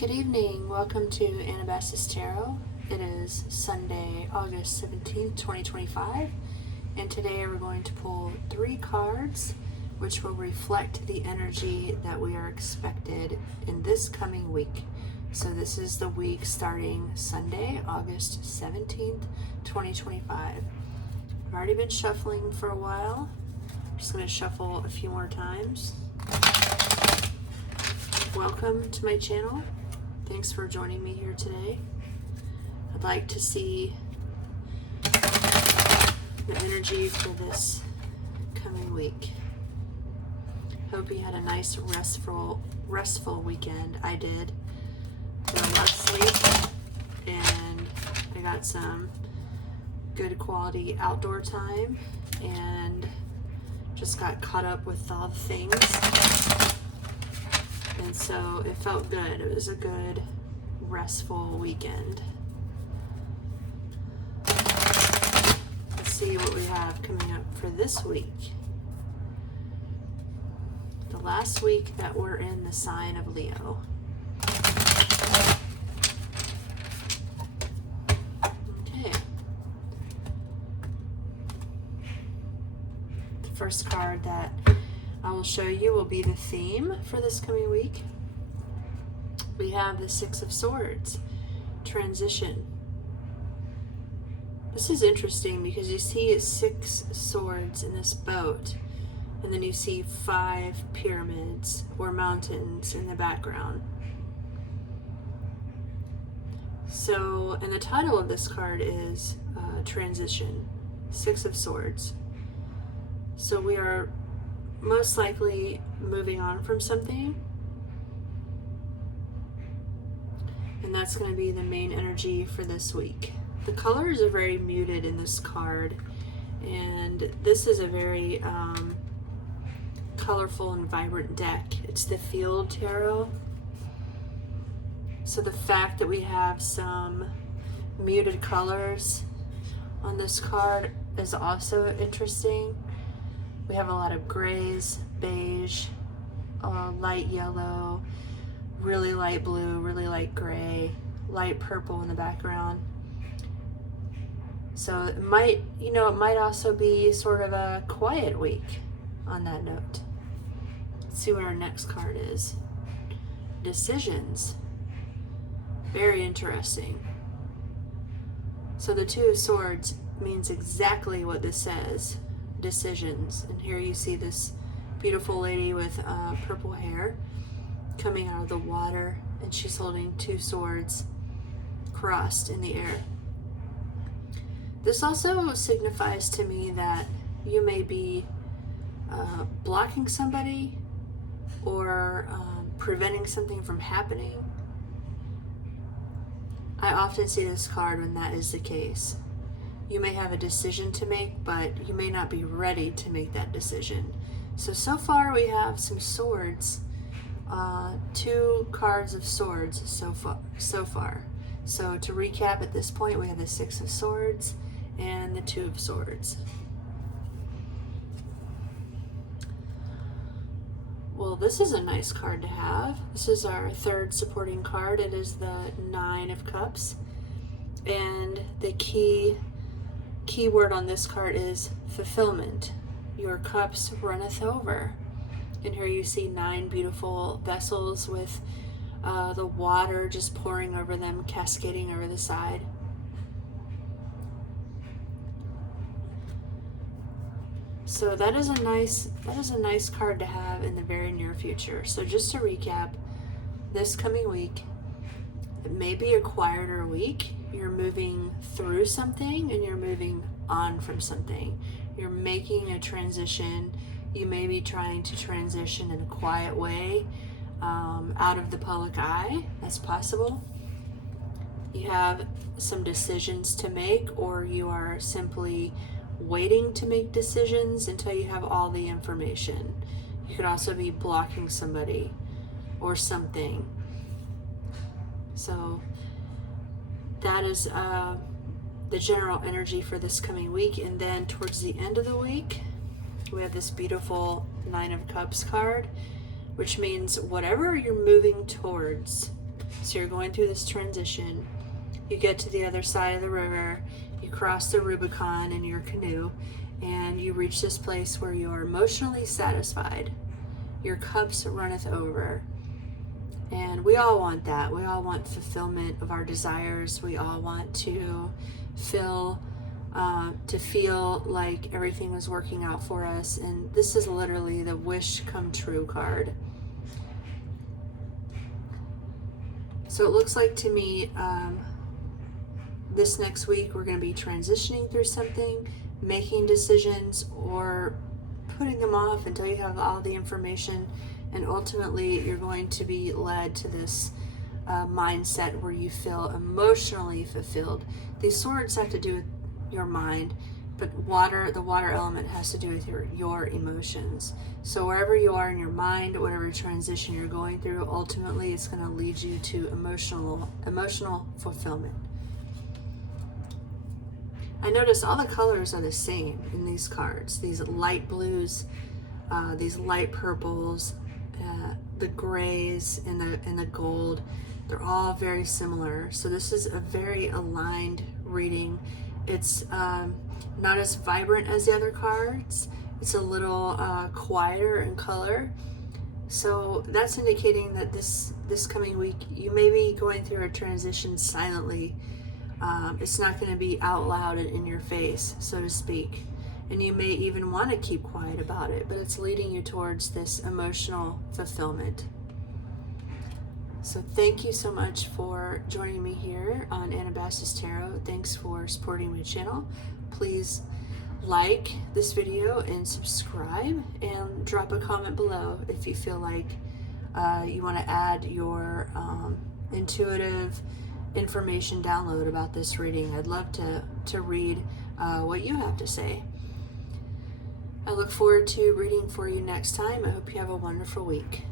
Good evening. Welcome to Anabasis Tarot. It is Sunday, August 17th, 2025, and today we're going to pull 3 cards which will reflect the energy that we are expected in this coming week. So this is the week starting Sunday, August 17th, 2025. I've already been shuffling for a while. I'm just going to shuffle a few more times. Welcome to my channel. Thanks for joining me here today. I'd like to see the energy for this coming week. Hope you had a nice restful weekend. I did. Got a lot of sleep and I got some good quality outdoor time and just got caught up with all the things. And so it felt good. It was a good, restful weekend. Let's see what we have coming up for this week. The last week that we're in the sign of Leo. Okay. The first card that I will show you will be the theme for this coming week. We have the Six of Swords, transition. This is interesting because you see 6 swords in this boat, and then you see 5 pyramids or mountains in the background. So, and the title of this card is Transition, 6 of Swords. So we are most likely moving on from something, and that's going to be the main energy for this week. The colors are very muted in this card, and this is a very colorful and vibrant deck. It's the Field Tarot, so the fact that we have some muted colors on this card is also interesting. We have a lot of grays, beige, light yellow, really light blue, really light gray, light purple in the background. So it might, it might also be sort of a quiet week on that note. Let's see what our next card is. Decisions. Very interesting. So the Two of Swords means exactly what this says. Decisions. And here you see this beautiful lady with purple hair coming out of the water, and she's holding 2 swords crossed in the air. This also signifies to me that you may be blocking somebody or preventing something from happening. I often see this card when that is the case. You may have a decision to make, but you may not be ready to make that decision. So far we have some swords, 2 cards of swords so far. So to recap at this point, we have the 6 of Swords and the 2 of Swords. Well, this is a nice card to have. This is our 3rd supporting card. It is the 9 of Cups. And the key word on this card is fulfillment. Your cups runneth over. And here you see 9 beautiful vessels with the water just pouring over them, cascading over the side. So that is a nice card to have in the very near future. So just to recap, this coming week, it may be a quieter week. You're moving through something and you're moving on from something. You're making a transition. You may be trying to transition in a quiet way out of the public eye. That's possible. You have some decisions to make, or you are simply waiting to make decisions until you have all the information. You could also be blocking somebody or something. So that is the general energy for this coming week. And then towards the end of the week, we have this beautiful 9 of Cups card, which means whatever you're moving towards, So you're going through this transition. You get to the other side of the river, you cross the Rubicon in your canoe, and you reach this place where you are emotionally satisfied. Your cups runneth over. And we all want that. We all want fulfillment of our desires. We all want to feel like everything was working out for us. And this is literally the wish come true card. So it looks like to me, this next week we're going to be transitioning through something, making decisions, or putting them off until you have all the information, and ultimately you're going to be led to this mindset where you feel emotionally fulfilled. These swords have to do with your mind, but the water element has to do with your emotions. So wherever you are in your mind, whatever transition you're going through, ultimately it's going to lead you to emotional fulfillment. I notice all the colors are the same in these cards. These light blues, these light purples, the grays, and the gold. They're all very similar. So this is a very aligned reading. It's not as vibrant as the other cards. It's a little quieter in color. So that's indicating that this coming week you may be going through a transition silently. It's not going to be out loud and in your face, so to speak. And you may even want to keep quiet about it, but it's leading you towards this emotional fulfillment. So thank you so much for joining me here on Anabasis Tarot. Thanks for supporting my channel. Please like this video and subscribe, and drop a comment below if you feel like you want to add your intuitive information download about this reading. I'd love to read what you have to say. I look forward to reading for you next time. I hope you have a wonderful week.